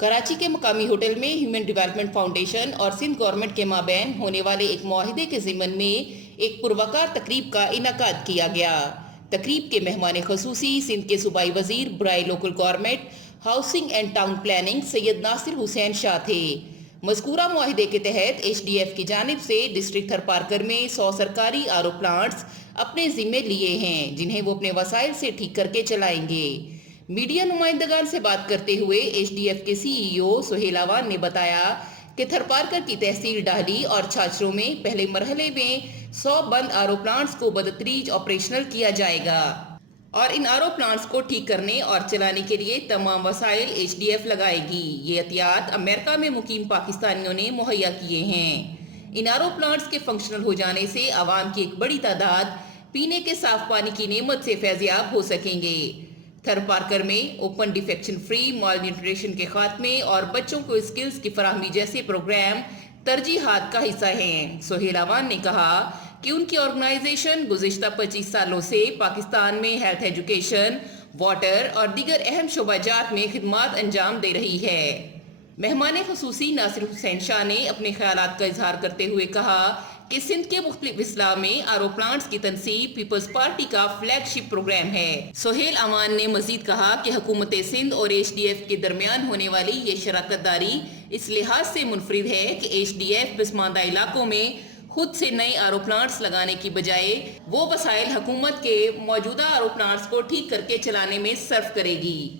کراچی کے مقامی ہوٹل میں ہیومن ڈیولپمنٹ فاؤنڈیشن اور سندھ گورنمنٹ کے مابین ہونے والے ایک معاہدے کے ضمن میں ایک پروقار تقریب کا انعقاد کیا گیا۔ تقریب کے مہمان خصوصی سندھ کے صوبائی وزیر برائے local government, housing and town planning Syed Nasir Hussain Shah تھے۔ مذکورہ معاہدے کے تحت ایچ ڈی ایف کی جانب سے ڈسٹرکٹ تھرپارکر میں 100 سرکاری آر او پلانٹس اپنے ذمے لیے ہیں، جنہیں وہ اپنے وسائل سے ٹھیک کر کے چلائیں گے۔ میڈیا نمائندگان سے بات کرتے ہوئے ایچ ڈی ایف کے سی ای او سہیل اعوان نے بتایا کہ تھرپارکر کی تحصیل ڈاہلی اور چھاچروں میں پہلے مرحلے میں 100 بند آر او پلانٹس کو بتدریج آپریشنل کیا جائے گا اور ان آر او پلانٹس کو ٹھیک کرنے اور چلانے کے لیے تمام وسائل ایچ ڈی ایف لگائے گی۔ یہ عطیات امریکہ میں مقیم پاکستانیوں نے مہیا کیے ہیں۔ ان آر او پلانٹس کے فنکشنل ہو جانے سے عوام کی ایک بڑی تعداد پینے کے صاف پانی کی نعمت سے فیضیاب ہو سکیں گے۔ تھرپارکر میں اوپن ڈیفیکشن فری، مال نیوٹریشن کے خاتمے اور بچوں کو اسکلز کی فراہمی جیسے پروگرام ترجیحات کا حصہ ہیں۔ سہیل اعوان نے کہا کہ ان کی آرگنائزیشن گزشتہ 25 سالوں سے پاکستان میں ہیلتھ ایجوکیشن، واٹر اور دیگر اہم شعبہ جات میں خدمات انجام دے رہی ہے۔ مہمان خصوصی ناصر حسین شاہ نے اپنے خیالات کا اظہار کرتے ہوئے کہا کہ سندھ کے مختلف اضلاع میں آر او پلانٹس کی تنصیب پیپلز پارٹی کا فلیگ شپ پروگرام ہے۔ سہیل اعوان نے مزید کہا کہ حکومت سندھ اور ایچ ڈی ایف کے درمیان ہونے والی یہ شراکت داری اس لحاظ سے منفرد ہے کہ ایچ ڈی ایف پسماندہ علاقوں میں خود سے نئے آر او پلانٹس لگانے کی بجائے وہ وسائل حکومت کے موجودہ آر او پلانٹس کو ٹھیک کر کے چلانے میں صرف کرے گی۔